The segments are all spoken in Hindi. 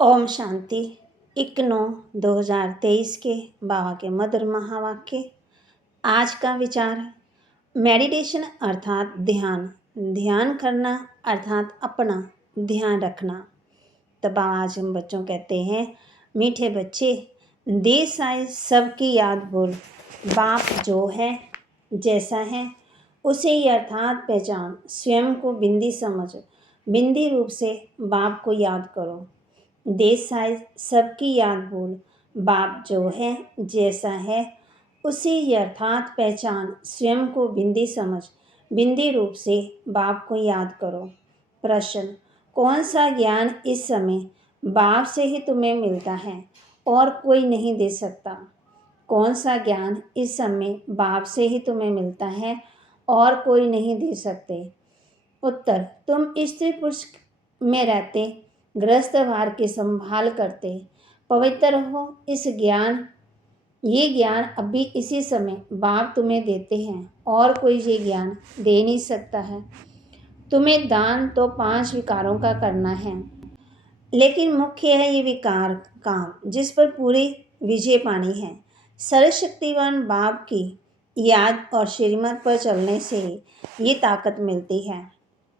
ओम शांति। 1/9/2023 के बाबा के मधुर महावाक्य। आज का विचार, मेडिटेशन अर्थात ध्यान, ध्यान करना अर्थात अपना ध्यान रखना। तो बाबा आज हम बच्चों कहते हैं, मीठे बच्चे, देश आए सबकी याद भूल, बाप जो है जैसा है उसे ही अर्थात पहचान, स्वयं को बिंदी समझ, बिंदी रूप से बाप को याद करो। देश आए सबकी याद भूल, बाप जो है जैसा है उसी अर्थात पहचान, स्वयं को बिंदी समझ, बिंदी रूप से बाप को याद करो। प्रश्न, कौन सा ज्ञान इस समय बाप से ही तुम्हें मिलता है और कोई नहीं दे सकता? कौन सा ज्ञान इस समय बाप से ही तुम्हें मिलता है और कोई नहीं दे सकते? उत्तर, तुम स्त्री पुरुष में रहते, गृहस्थ भार की संभाल करते, पवित्र हो। ये ज्ञान अभी इसी समय बाप तुम्हें देते हैं और कोई ये ज्ञान दे नहीं सकता है। तुम्हें दान तो 5 विकारों का करना है, लेकिन मुख्य है ये विकार काम जिस पर पूरी विजय पानी है। सर्वशक्तिवान बाप की याद और श्रीमत पर चलने से ये ताकत मिलती है।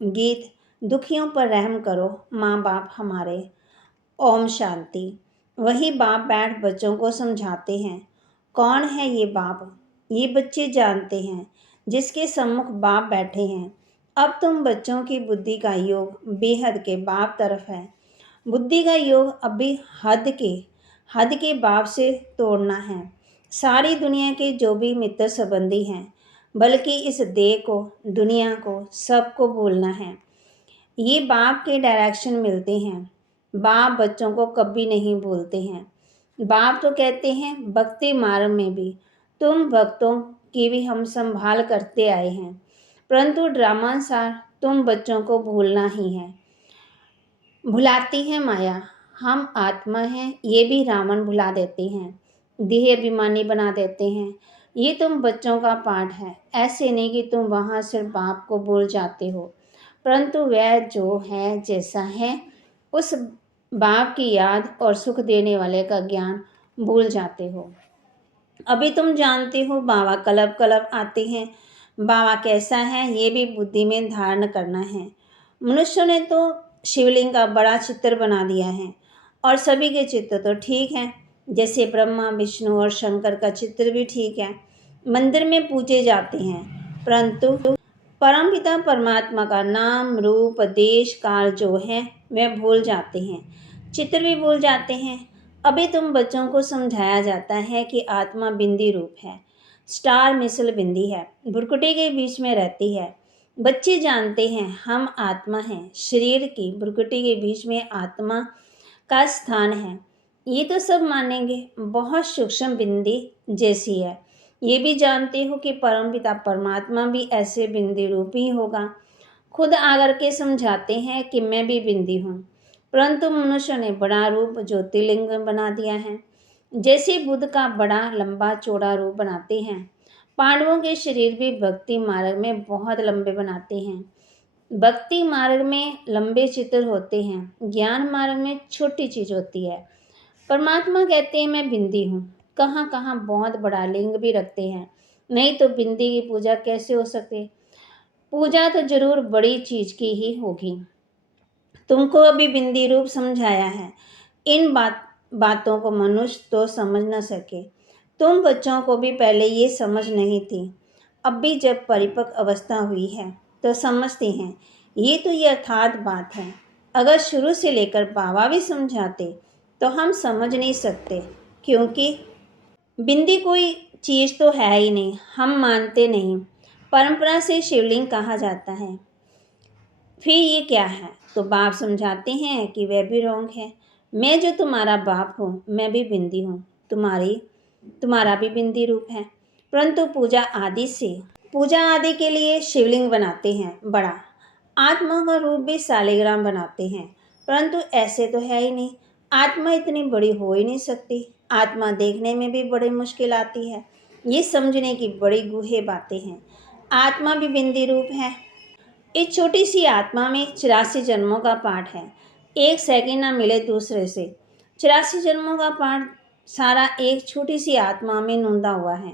गीत, दुखियों पर रहम करो माँ बाप हमारे। ओम शांति। वही बाप बैठ बच्चों को समझाते हैं। कौन है ये बाप? ये बच्चे जानते हैं जिसके सम्मुख बाप बैठे हैं। अब तुम बच्चों की बुद्धि का योग बेहद के बाप तरफ है। बुद्धि का योग अभी हद के बाप से तोड़ना है। सारी दुनिया के जो भी मित्र संबंधी हैं, बल्कि इस देह को, दुनिया को, सबको भूलना है। ये बाप के डायरेक्शन मिलते हैं। बाप बच्चों को कभी नहीं भूलते हैं। बाप तो कहते हैं भक्ति मार्ग में भी तुम भक्तों की भी हम संभाल करते आए हैं, परंतु ड्रामानुसार तुम बच्चों को भूलना ही है। भुलाती है माया, हम आत्मा हैं ये भी रावण भुला देते हैं, देह अभिमानी बना देते हैं। ये तुम बच्चों का पाठ है। ऐसे नहीं कि तुम वहाँ सिर्फ बाप को भूल जाते हो, परंतु वह जो है जैसा है उस बाप की याद और सुख देने वाले का ज्ञान भूल जाते हो। अभी तुम जानते हो बाबा कलब कलब आते हैं। बाबा कैसा है ये भी बुद्धि में धारण करना है। मनुष्यों ने तो शिवलिंग का बड़ा चित्र बना दिया है और सभी के चित्र तो ठीक हैं, जैसे ब्रह्मा विष्णु और शंकर का चित्र भी ठीक है, मंदिर में पूजे जाते हैं, परंतु परमपिता परमात्मा का नाम रूप देश काल जो है वह भूल जाते हैं, चित्र भी भूल जाते हैं। अभी तुम बच्चों को समझाया जाता है कि आत्मा बिंदी रूप है, स्टार मिसल बिंदी है, भुरकुटी के बीच में रहती है। बच्चे जानते हैं हम आत्मा हैं, शरीर की भुरकुटी के बीच में आत्मा का स्थान है। ये तो सब मानेंगे, बहुत सूक्ष्म बिंदी जैसी है। ये भी जानते हो कि परमपिता परमात्मा भी ऐसे बिंदी रूप ही होगा। खुद आकर के समझाते हैं कि मैं भी बिंदी हूँ, परंतु मनुष्य ने बड़ा रूप ज्योतिर्लिंग बना दिया है, जैसे बुद्ध का बड़ा लंबा चौड़ा रूप बनाते हैं। पांडवों के शरीर भी भक्ति मार्ग में बहुत लंबे बनाते हैं। भक्ति मार्ग में लंबे चित्र होते हैं, ज्ञान मार्ग में छोटी चीज होती है। परमात्मा कहते हैं मैं बिंदी हूँ, कहाँ कहाँ बहुत बड़ा लिंग भी रखते हैं, नहीं तो बिंदी की पूजा कैसे हो सके? पूजा तो जरूर बड़ी चीज की ही होगी। तुमको अभी बिंदी रूप समझाया है। इन बातों को मनुष्य तो समझ न सके। तुम बच्चों को भी पहले ये समझ नहीं थी, अब भी जब परिपक्व अवस्था हुई है तो समझते हैं। ये तो यथार्थ बात है। अगर शुरू से लेकर बाबा भी समझाते तो हम समझ नहीं सकते, क्योंकि बिंदी कोई चीज़ तो है ही नहीं, हम मानते नहीं। परंपरा से शिवलिंग कहा जाता है, फिर ये क्या है? तो बाप समझाते हैं कि वह भी रोंग है। मैं जो तुम्हारा बाप हूँ मैं भी बिंदी हूँ, तुम्हारा भी बिंदी रूप है, परंतु पूजा आदि के लिए शिवलिंग बनाते हैं बड़ा। आत्मा का रूप भी शालिग्राम बनाते हैं, परंतु ऐसे तो है ही नहीं। आत्मा इतनी बड़ी हो ही नहीं सकती। आत्मा देखने में भी बड़ी मुश्किल आती है। ये समझने की बड़ी गूढ़ बातें हैं। आत्मा भी बिंदी रूप है। इस छोटी सी आत्मा में 84 जन्मों का पाठ है। एक सेकंड ना मिले दूसरे से। 84 जन्मों का पाठ सारा एक छोटी सी आत्मा में नूंदा हुआ है।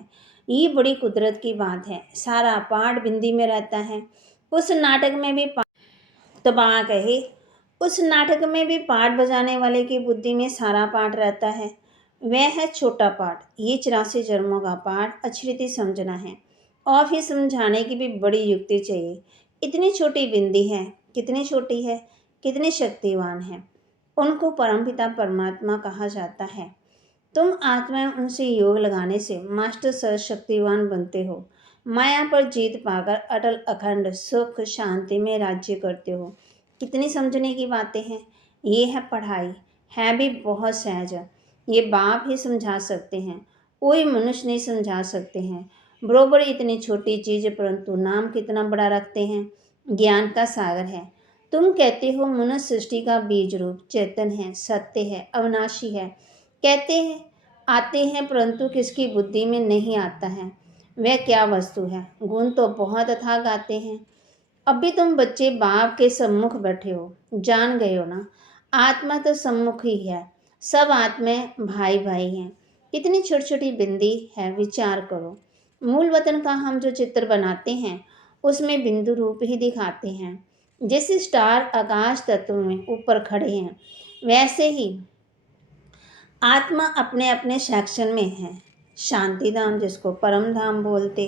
ये बड़ी कुदरत की बात है। सारा पाठ बिंदी में रहता है। उस नाटक में भी तबाह कहे उस नाटक में भी पाठ बजाने वाले की बुद्धि में सारा पाठ रहता है। वह है छोटा पाठ। ये 84 जन्मों का पाठ अच्छी रीति समझना है और फिर समझाने की भी बड़ी युक्ति चाहिए। इतनी छोटी बिंदी है, कितनी छोटी है, कितनी शक्तिवान है। उनको परमपिता परमात्मा कहा जाता है। तुम आत्माएं उनसे योग लगाने से मास्टर सर्वशक्तिवान बनते हो। माया पर जीत पाकर अटल अखंड सुख शांति में राज्य करते हो। कितनी समझने की बातें हैं। ये है पढ़ाई, है भी बहुत सहज। ये बाप ही समझा सकते हैं, कोई मनुष्य नहीं समझा सकते हैं। बरोबर इतनी छोटी चीज़ परंतु नाम कितना बड़ा रखते हैं। ज्ञान का सागर है। तुम कहते हो मनुष्य सृष्टि का बीज रूप चेतन है, सत्य है, अविनाशी है। कहते हैं आते हैं परंतु किसकी बुद्धि में नहीं आता है। वह क्या वस्तु है। गुण तो बहुत अथाह गाते हैं। अभी तुम बच्चे बाप के सम्मुख बैठे हो, जान गए हो ना। आत्मा तो सम्मुख ही है। सब आत्माएं भाई भाई हैं। कितनी छोटी छोटी बिंदी है, विचार करो। मूल वतन का हम जो चित्र बनाते हैं उसमें बिंदु रूप ही दिखाते हैं। जैसे स्टार आकाश तत्व में ऊपर खड़े हैं, वैसे ही आत्मा अपने अपने सेक्शन में है। शांति धाम जिसको परम धाम बोलते।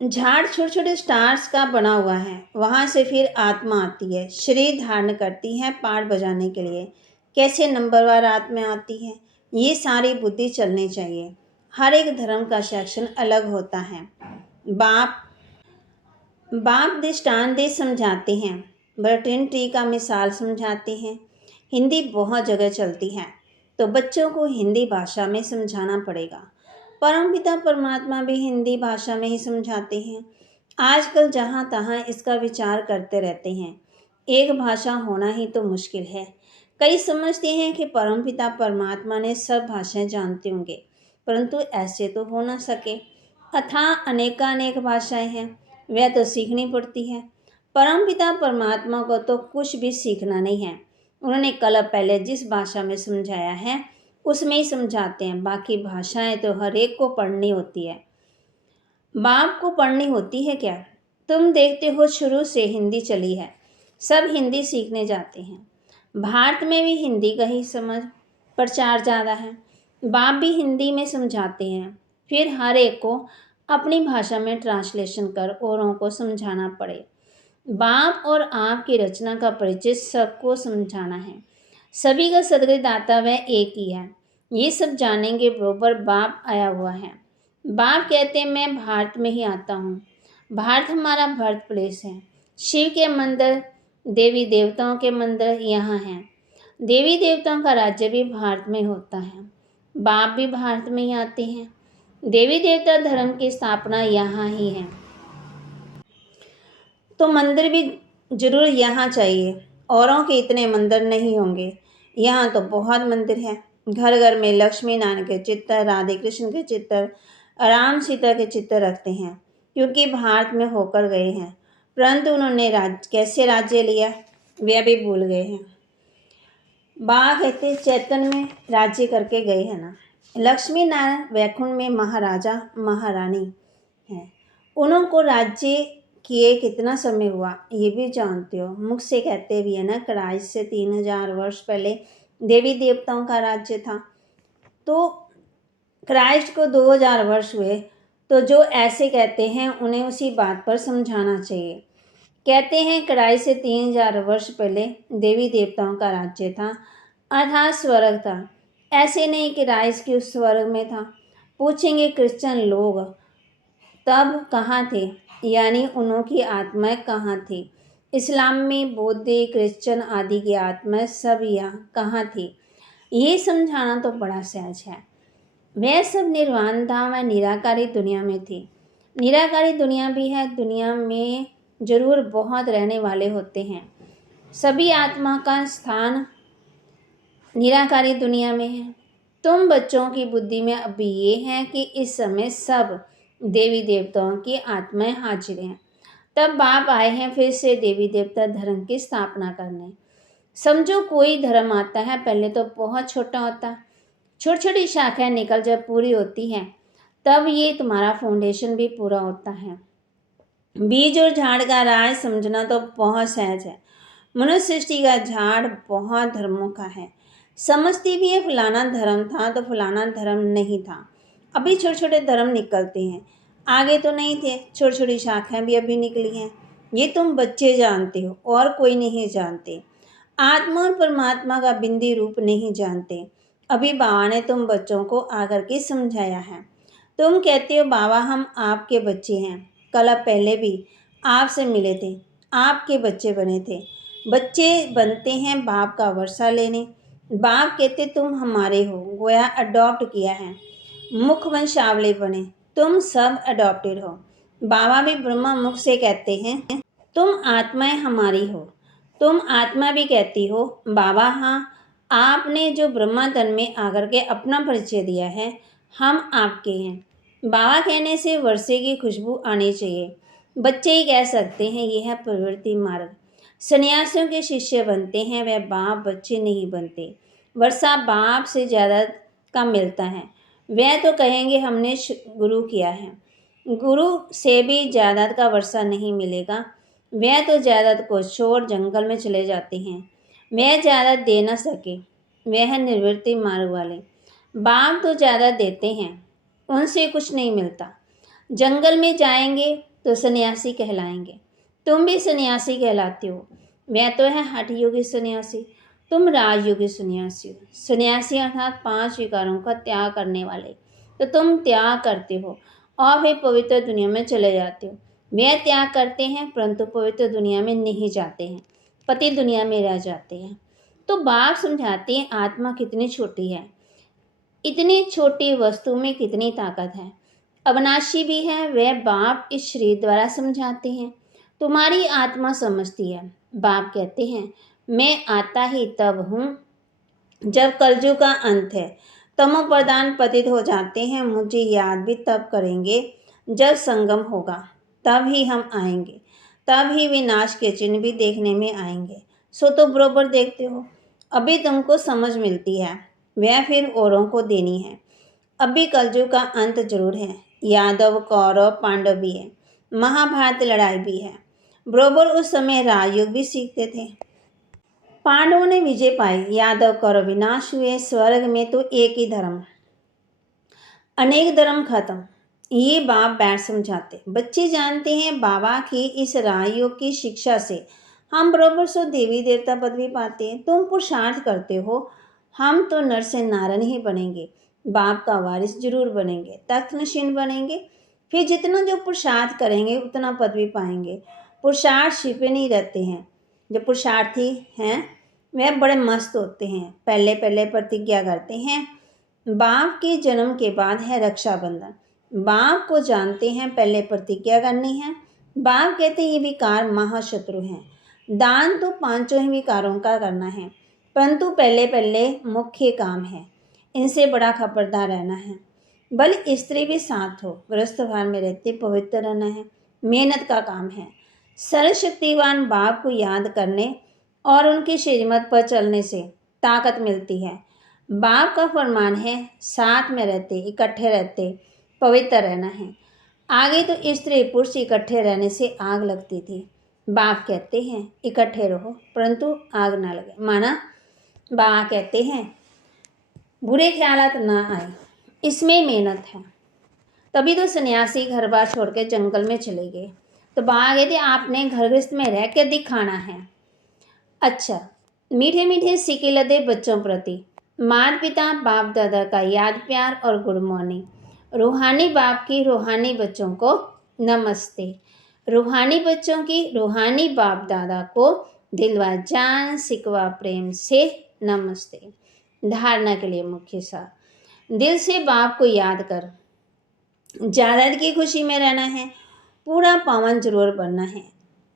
झाड़ छोटे छोटे स्टार्स का बना हुआ है। वहाँ से फिर आत्मा आती है, शरीर धारण करती है पाठ बजाने के लिए। कैसे नंबरवार आत्मा आती है, ये सारी बुद्धि चलनी चाहिए। हर एक धर्म का सेक्शन अलग होता है। बाप बाप दृष्टांत दे समझाते हैं। बर्टिन ट्री का मिसाल समझाते हैं। हिंदी बहुत जगह चलती है तो बच्चों को हिंदी भाषा में समझाना पड़ेगा। परमपिता परमात्मा भी हिंदी भाषा में ही समझाते हैं। आजकल जहाँ तहाँ इसका विचार करते रहते हैं। एक भाषा होना ही तो मुश्किल है। कई समझते हैं कि परमपिता परमात्मा ने सब भाषाएं जानते होंगे, परंतु ऐसे तो हो ना सके। अथाह अनेकानेक भाषाएं हैं, वह तो सीखनी पड़ती है। परमपिता परमात्मा को तो कुछ भी सीखना नहीं है। उन्होंने कल पहले जिस भाषा में समझाया है उसमें ही समझाते हैं। बाकी भाषाएं तो हर एक को पढ़नी होती है। बाप को पढ़नी होती है क्या। तुम देखते हो शुरू से हिंदी चली है, सब हिंदी सीखने जाते हैं। भारत में भी हिंदी का ही समझ प्रचार ज़्यादा है। बाप भी हिंदी में समझाते हैं, फिर हर एक को अपनी भाषा में ट्रांसलेशन कर औरों को समझाना पड़े। बाप और आप की रचना का परिचय सबको समझाना है। सभी का सदगतिदाता वह एक ही है। ये सब जानेंगे बरोबर बाप आया हुआ है। बाप कहते हैं मैं भारत में ही आता हूँ। भारत हमारा बर्थ प्लेस है। शिव के मंदिर, देवी देवताओं के मंदिर यहाँ हैं। देवी देवताओं का राज्य भी भारत में होता है। बाप भी भारत में ही आते हैं। देवी देवता धर्म की स्थापना यहाँ ही है, तो मंदिर भी जरूर यहाँ चाहिए। औरों के इतने मंदिर नहीं होंगे, यहाँ तो बहुत मंदिर हैं। घर घर में लक्ष्मी नारायण के चित्र, राधे कृष्ण के चित्र, राम सीता के चित्र रखते हैं, क्योंकि भारत में होकर गए हैं। परंतु उन्होंने कैसे राज्य लिया वह भी भूल गए हैं। बाबा कहते चैतन्य में राज्य करके गए हैं ना। लक्ष्मी नारायण वैकुंठ में महाराजा महारानी हैं। उनको राज्य किए कितना समय हुआ ये भी जानते हो। मुख से कहते भी है ना, क्राइस्ट से 3000 वर्ष पहले देवी देवताओं का राज्य था। तो क्राइस्ट को 2000 वर्ष हुए, तो जो ऐसे कहते हैं उन्हें उसी बात पर समझाना चाहिए। कहते हैं क्राइस्ट से 3000 वर्ष पहले देवी देवताओं का राज्य था, अर्थात स्वर्ग था। ऐसे नहीं कि क्राइस्ट की उस स्वर्ग में था। पूछेंगे क्रिश्चियन लोग तब कहाँ थे, यानी उनकी आत्माएं कहाँ थी। इस्लाम में बौद्ध क्रिश्चियन आदि की आत्माएं सब यहाँ कहाँ थी, ये समझाना तो बड़ा सहज है। वह सब निर्वाण धाम व निराकारी दुनिया में थी। निराकारी दुनिया भी है, दुनिया में जरूर बहुत रहने वाले होते हैं। सभी आत्मा का स्थान निराकारी दुनिया में है। तुम बच्चों की बुद्धि में अभी ये है कि इस समय सब देवी देवताओं की आत्माएं हाजिर हैं। तब बाप आए हैं फिर से देवी देवता धर्म की स्थापना करने। समझो कोई धर्म आता है, पहले तो बहुत छोटा होता, छोटी छोटी शाखाएं निकल जब पूरी होती हैं तब ये तुम्हारा फाउंडेशन भी पूरा होता है। बीज और झाड़ का राज समझना तो बहुत सहज है। मनुष्य सृष्टि का झाड़ बहुत धर्मों का है। समझती भी है फलाना धर्म था तो फलाना धर्म नहीं था। अभी छोटे छोटे धर्म निकलते हैं, आगे तो नहीं थे, छोटी छोटी शाखाएं भी अभी निकली हैं। ये तुम बच्चे जानते हो और कोई नहीं जानते। आत्मा और परमात्मा का बिंदी रूप नहीं जानते। अभी बाबा ने तुम बच्चों को आकर के समझाया है। तुम कहते हो बाबा हम आपके बच्चे हैं। कल अब पहले भी आपसे मिले थे, आपके बच्चे बने थे। बच्चे बनते हैं बाप का वर्षा लेने। बाप कहते तुम हमारे हो, गोया अडॉप्ट किया है। मुख वंशावली बने, तुम सब अडॉप्टेड हो। बाबा भी ब्रह्मा मुख से कहते हैं तुम आत्माएं हमारी हो। तुम आत्मा भी कहती हो बाबा हाँ, आपने जो ब्रह्मा तन में आकर के अपना परिचय दिया है, हम आपके हैं। बाबा कहने से वर्षे की खुशबू आनी चाहिए। बच्चे ही कह सकते हैं यह है प्रवृत्ति मार्ग। सन्यासियों के शिष्य बनते हैं, वह बाप बच्चे नहीं बनते। वर्षा बाप से ज़्यादा का मिलता है। वह तो कहेंगे हमने गुरु किया है। गुरु से भी जायदाद का वर्षा नहीं मिलेगा। वह तो जायदाद को छोड़ जंगल में चले जाते हैं। वह जायदाद दे न सके, वह है निवृत्ति मार्ग वाले। बाप तो जायदाद देते हैं, उनसे कुछ नहीं मिलता। जंगल में जाएंगे तो सन्यासी कहलाएंगे। तुम भी सन्यासी कहलाते हो। वह तो है हठ योगी सन्यासी, तुम राजयोगी सन्यासी हो। सन्यासी अर्थात 5 विकारों का त्याग करने वाले। तो तुम त्याग करते हो और फिर पवित्र दुनिया में चले जाते हो। वह त्याग करते हैं परंतु पवित्र दुनिया में नहीं जाते हैं, पति दुनिया में रह जाते हैं। तो बाप समझाते हैं आत्मा कितनी छोटी है, इतनी छोटी वस्तु में कितनी ताकत है। अविनाशी भी है, वह बाप इस शरीर द्वारा समझाते हैं। तुम्हारी आत्मा समझती है। बाप कहते हैं मैं आता ही तब हूँ जब कलयुग का अंत है। तमो प्रधान पतित हो जाते हैं, मुझे याद भी तब करेंगे जब संगम होगा। तब ही हम आएंगे, तब ही विनाश के चिन्ह भी देखने में आएंगे। सो तो बरोबर देखते हो। अभी तुमको समझ मिलती है, वह फिर औरों को देनी है। अभी कलयुग का अंत जरूर है। यादव कौरव पांडव भी है, महाभारत लड़ाई भी है। बरोबर उस समय राजयोग भी सीखते थे। पांडवों ने विजय पाई, यादव कौरव विनाश हुए। स्वर्ग में तो एक ही धर्म, अनेक धर्म खत्म। ये बाप बैठ समझाते। बच्चे जानते हैं बाबा की इस राजयोग की शिक्षा से हम बरोबर सो देवी देवता पदवी पाते हैं। तुम पुरुषार्थ करते हो, हम तो नर से नारायण ही बनेंगे। बाप का वारिस जरूर बनेंगे, तख्त नशीन बनेंगे। फिर जितना जो पुरुषार्थ करेंगे उतना पदवी पाएंगे। पुरुषार्थ छिपे नहीं रहते हैं। जो पुरुषार्थी हैं वह बड़े मस्त होते हैं। पहले पहले प्रतिज्ञा करते हैं। बाप के जन्म के बाद है रक्षाबंधन। बाप को जानते हैं, पहले प्रतिज्ञा करनी है। बाप कहते हैं ये विकार महाशत्रु हैं। दान तो 5 ही विकारों का करना है, परंतु पहले पहले मुख्य काम है, इनसे बड़ा खबरदार रहना है। बल स्त्री भी साथ हो, गृहस्थभार में रहते पवित्र रहना है, मेहनत का काम है। सर्वशक्तिवान बाप को याद करने और उनकी श्रीमत पर चलने से ताकत मिलती है। बाप का फरमान है साथ में रहते, इकट्ठे रहते, पवित्र रहना है। आगे तो स्त्री पुरुष इकट्ठे रहने से आग लगती थी। बाप कहते हैं इकट्ठे रहो परंतु आग ना लगे। माना बाबा कहते हैं बुरे ख्यालात ना आए, इसमें मेहनत है। तभी तो सन्यासी घर बार छोड़ के जंगल में चले गए। तो बाबा कहते आपने घर गृहस्थ में रह के दिखाना है। अच्छा, मीठे मीठे सिक्के लदे बच्चों प्रति माता पिता बाप दादा का याद प्यार और गुड मॉर्निंग। रूहानी बाप की रूहानी बच्चों को नमस्ते। रूहानी बच्चों की रूहानी बाप दादा को दिलवा जान सिकवा प्रेम से नमस्ते। धारणा के लिए मुख्य सार, दिल से बाप को याद कर जायदाद की खुशी में रहना है, पूरा पावन जरूर बनना है।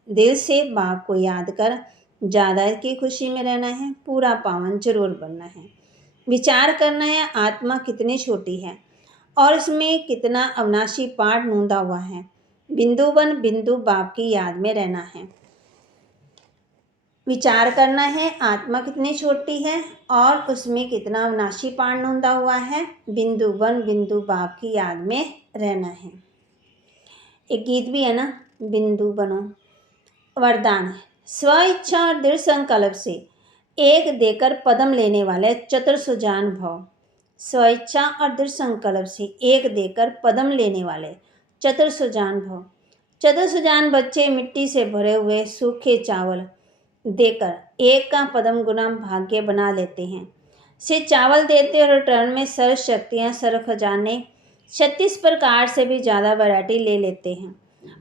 दिल से बाप को याद कर जायदाद की खुशी में रहना है, पूरा पावन जरूर बनना है। विचार करना है आत्मा कितनी छोटी है और इसमें कितना अविनाशी पाठ नूंदा हुआ है। बिंदु बन बिंदु बाप की याद में रहना है। विचार करना है आत्मा कितनी छोटी है और उसमें कितना अविनाशी प्राण नूंदा हुआ है। बिंदु बन बिंदु बाप की याद में रहना है। एक गीत भी है ना, बिंदु बनो। वरदान है, स्व इच्छा और दृढ़ संकल्प से एक देकर पदम लेने वाले चतुर सुजान भव। स्व इच्छा और दृढ़ संकल्प से एक देकर पदम लेने वाले चतुर सुजान भव। चतुर सुजान बच्चे मिट्टी से भरे हुए सूखे चावल देकर एक का पदम गुना भाग्य बना लेते हैं। से चावल देते और रिटर्न में सर्व शक्तियाँ सर्व खजाने 36 प्रकार से भी ज़्यादा वैरायटी ले लेते हैं।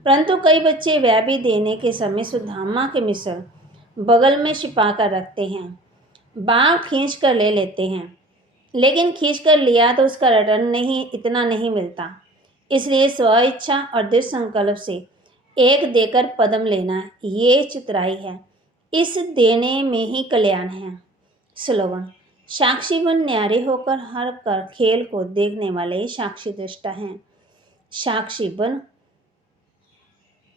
परंतु कई बच्चे वह भी देने के समय सुधामा के मिश्र बगल में छिपा कर रखते हैं। बाप खींच कर ले लेते हैं, लेकिन खींच कर लिया तो उसका रिटर्न इतना नहीं मिलता। इसलिए स्व इच्छा और दृढ़ संकल्प से एक देकर पदम लेना, ये चितराई है। इस देने में ही कल्याण है। स्लोगन, साक्षी बन न्यारे होकर हर खेल को देखने वाले साक्षी दृष्टा हैं। साक्षी बन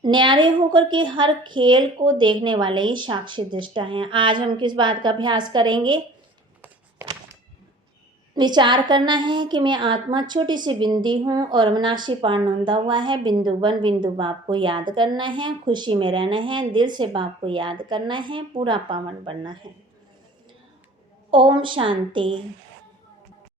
न्यारे होकर के हर खेल को देखने वाले ही साक्षी दृष्टा हैं। आज हम किस बात का अभ्यास करेंगे? विचार करना है कि मैं आत्मा छोटी सी बिंदी हूँ और अविनाशी प्राण नोंदा हुआ है। बिंदु बन बिंदु बाप को याद करना है, खुशी में रहना है, दिल से बाप को याद करना है, पूरा पावन बनना है। ओम शांति।